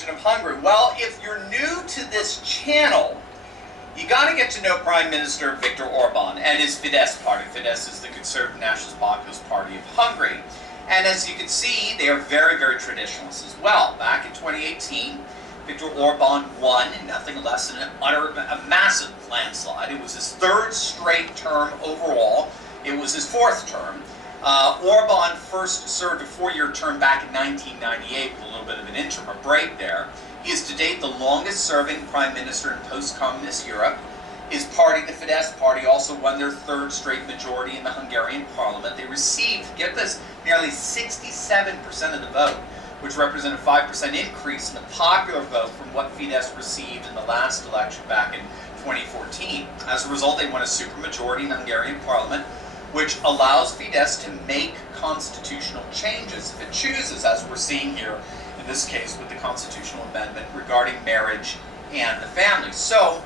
nation of Hungary? Well, if you're new to this channel, you got to get to know Prime Minister Viktor Orban and his Fidesz party. Fidesz is the Conservative Nationalist Populist Party of Hungary. And as you can see, they are very, very traditionalist as well. Back in 2018, Viktor Orban won in nothing less than a massive landslide. It was his third straight term overall. It was his fourth term. Orban first served a 4-year term back in 1998 with a little bit of an interim break there. He is to date the longest serving prime minister in post-communist Europe. His party, the Fidesz party, also won their third straight majority in the Hungarian parliament. They received, get this, nearly 67% of the vote, which represented a 5% increase in the popular vote from what Fidesz received in the last election back in 2014. As a result, they won a supermajority in the Hungarian parliament, which allows Fidesz to make constitutional changes if it chooses, as we're seeing here in this case with the constitutional amendment regarding marriage and the family. So,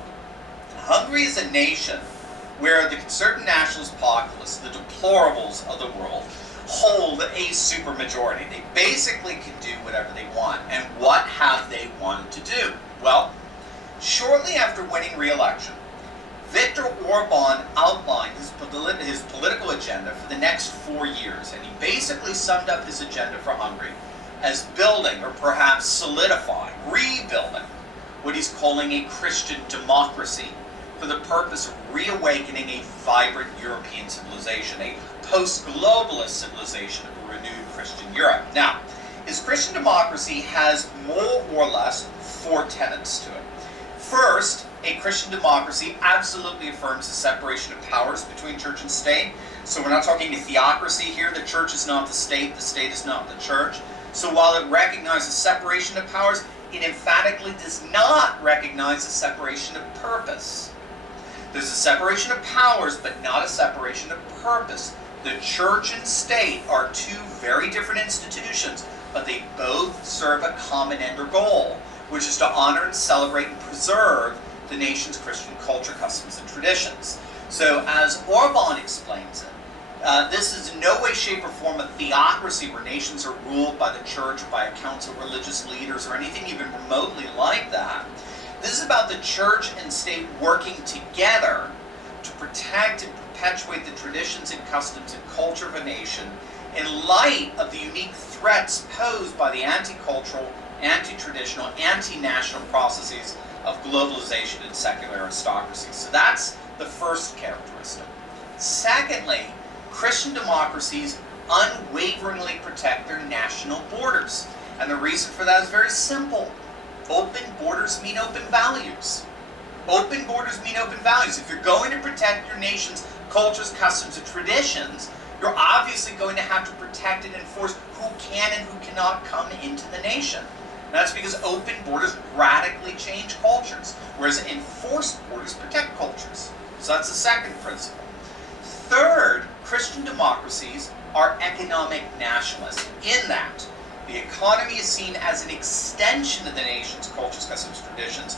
Hungary is a nation where the conservative nationalist populists, the deplorables of the world, hold a supermajority. They basically can do whatever they want. And what have they wanted to do? Well, shortly after winning re-election, Viktor Orban outlined his political agenda for the next 4 years, and he basically summed up his agenda for Hungary as building, or perhaps solidifying, rebuilding, what he's calling a Christian democracy for the purpose of reawakening a vibrant European civilization, a post-globalist civilization of a renewed Christian Europe. Now, his Christian democracy has more or less 4 tenets to it. First, a Christian democracy absolutely affirms the separation of powers between church and state. So we're not talking a theocracy here. The church is not the state is not the church. So while it recognizes separation of powers, it emphatically does not recognize a separation of purpose. There's a separation of powers, but not a separation of purpose. The church and state are 2 very different institutions, but they both serve a common end or goal, which is to honor and celebrate and preserve the nation's Christian culture, customs, and traditions. So as Orban explains it, this is in no way, shape, or form a theocracy where nations are ruled by the church or by a council of religious leaders or anything even remotely like that. This is about the church and state working together to protect and perpetuate the traditions and customs and culture of a nation in light of the unique threats posed by the anti-cultural, anti-traditional, anti-national processes of globalization and secular aristocracy. So that's the first characteristic. Secondly, Christian democracies unwaveringly protect their national borders. And the reason for that is very simple. Open borders mean open values. Open borders mean open values. If you're going to protect your nation's cultures, customs, and traditions, you're obviously going to have to protect and enforce who can and who cannot come into the nation. And that's because open borders radically change cultures, whereas enforced borders protect cultures. So that's the second principle. Third, Christian democracies are economic nationalists in that the economy is seen as an extension of the nation's cultures, customs, traditions,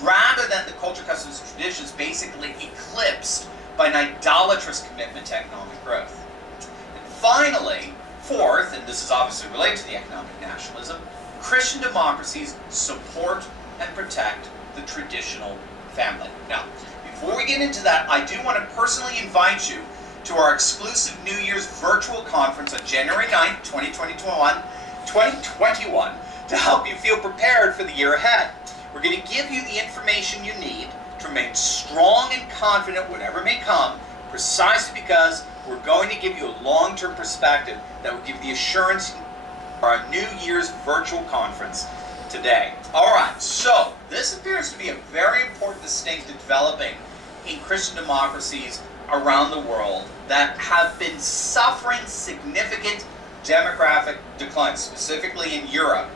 rather than the culture, customs, and traditions basically eclipsed by an idolatrous commitment to economic growth. And finally, fourth, and this is obviously related to the economic nationalism, Christian democracies support and protect the traditional family. Now, before we get into that, I do want to personally invite you to our exclusive New Year's virtual conference on January 9th, 2021, to help you feel prepared for the year ahead. We're going to give you the information you need to remain strong and confident whatever may come, precisely because we're going to give you a long-term perspective that will give you the assurance for our New Year's virtual conference today. All right, so this appears to be a very important distinction developing in Christian democracies around the world that have been suffering significant demographic decline, specifically in Europe.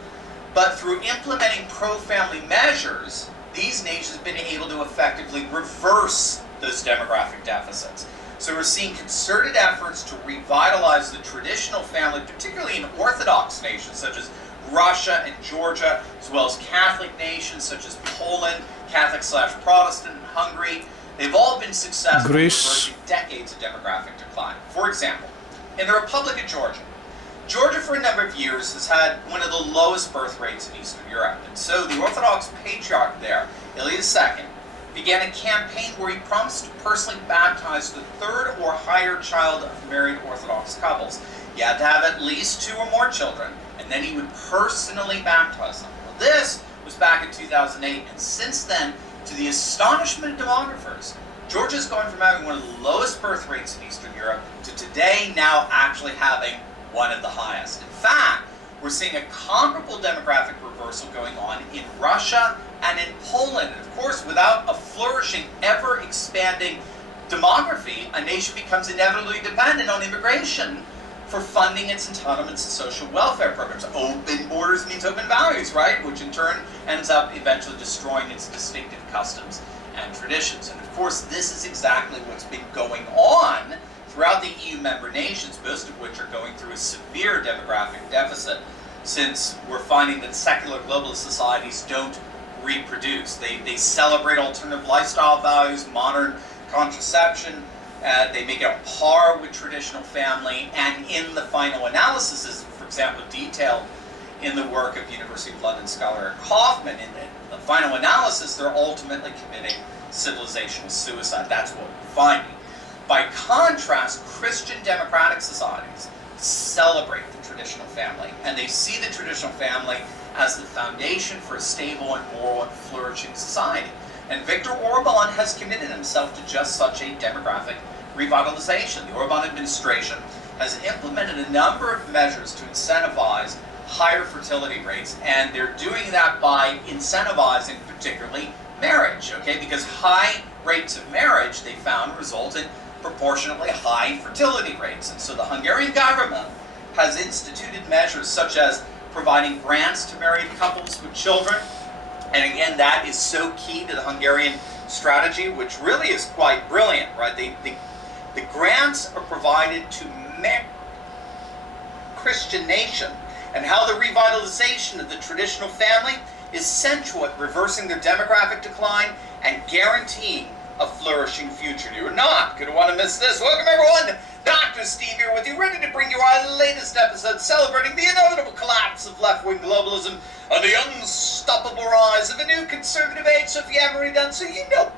But through implementing pro-family measures, these nations have been able to effectively reverse those demographic deficits. So we're seeing concerted efforts to revitalize the traditional family, particularly in Orthodox nations such as Russia and Georgia, as well as Catholic nations such as Poland, Catholic/Protestant, and Hungary. They've all been successful in reversing decades of demographic decline. For example, in the Republic of Georgia, Georgia for a number of years has had one of the lowest birth rates in Eastern Europe. And so the Orthodox patriarch there, Ilias II, began a campaign where he promised to personally baptize the third or higher child of married Orthodox couples. You had to have at least 2 or more children, and then he would personally baptize them. Well, this was back in 2008, and since then, to the astonishment of demographers, Georgia's gone from having one of the lowest birth rates in Eastern Europe to today now actually having one of the highest. In fact, we're seeing a comparable demographic reversal going on in Russia and in Poland. And of course, without a flourishing, ever-expanding demography, a nation becomes inevitably dependent on immigration for funding its entitlements and social welfare programs. Open borders means open values, right? Which in turn ends up eventually destroying its distinctive customs and traditions. And of course, this is exactly what's been going on throughout the EU member nations, most of which are going through a severe demographic deficit, since we're finding that secular globalist societies don't reproduce. They celebrate alternative lifestyle values, modern contraception, they make it on par with traditional family, and in the final analysis, as for example detailed in the work of University of London scholar Eric Kaufman, in the final analysis, they're ultimately committing civilizational suicide. That's what we're finding. By contrast, Christian democratic societies celebrate the traditional family, and they see the traditional family as the foundation for a stable and moral and flourishing society. And Viktor Orban has committed himself to just such a demographic revitalization. The Orban administration has implemented a number of measures to incentivize higher fertility rates, and they're doing that by incentivizing particularly marriage, okay? Because high rates of marriage, they found, result in proportionately high fertility rates. And so the Hungarian government has instituted measures such as providing grants to married couples with children. And again, that is so key to the Hungarian strategy, which really is quite brilliant, right? The grants are provided to Christian nation, and how the revitalization of the traditional family is central at reversing their demographic decline and guaranteeing a flourishing future. You're not going to want to miss this. Welcome everyone, Dr. Steve here with you, ready to bring you our latest episode celebrating the inevitable collapse of left-wing globalism and the unstoppable rise of a new conservative age. So if you haven't already done so, you know.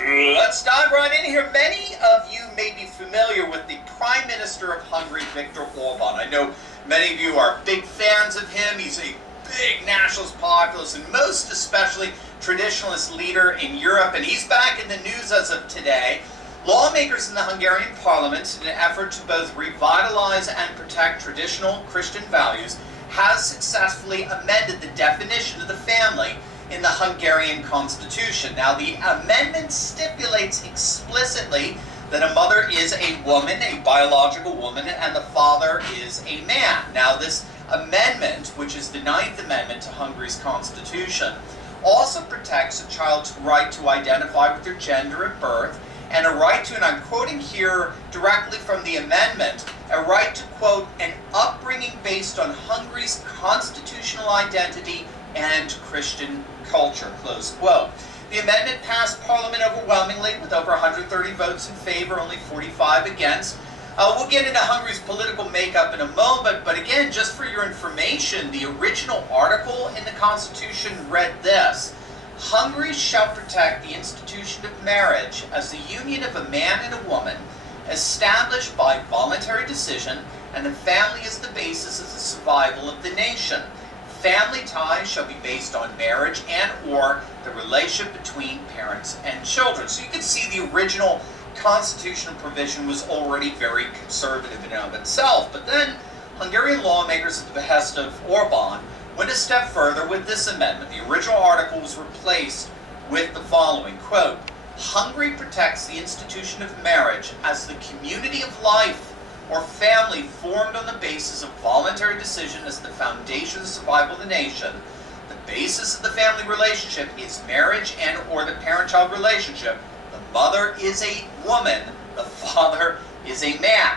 Let's dive right in here. Many of you may be familiar with the Prime Minister of Hungary, Viktor Orban. I know many of you are big fans of him. He's a big nationalist populist and most especially traditionalist leader in Europe, and he's back in the news as of today. Lawmakers in the Hungarian parliament, in an effort to both revitalize and protect traditional Christian values, has successfully amended the definition of the family in the Hungarian constitution. Now, the amendment stipulates explicitly that a mother is a woman, a biological woman, and the father is a man. Now, this amendment, which is the 9th Amendment to Hungary's constitution, also protects a child's right to identify with their gender at birth, and a right to, and I'm quoting here directly from the amendment, a right to, quote, an upbringing based on Hungary's constitutional identity and Christian culture, close quote. The amendment passed Parliament overwhelmingly with over 130 votes in favor, only 45 against. We'll get into Hungary's political makeup in a moment, but again, just for your information, the original article in the Constitution read this: Hungary shall protect the institution of marriage as the union of a man and a woman, established by voluntary decision, and the family is the basis of the survival of the nation. Family ties shall be based on marriage and or the relationship between parents and children. So you can see the original constitutional provision was already very conservative in and of itself, but then Hungarian lawmakers at the behest of Orban went a step further with this amendment. The original article was replaced with the following, quote, Hungary protects the institution of marriage as the community of life or family formed on the basis of voluntary decision as the foundation of the survival of the nation. The basis of the family relationship is marriage and or the parent-child relationship. The mother is a woman, the father is a man.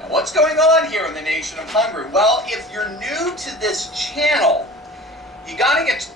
Now, what's going on here in the nation of Hungary? Well, if you're new to this channel, you got to get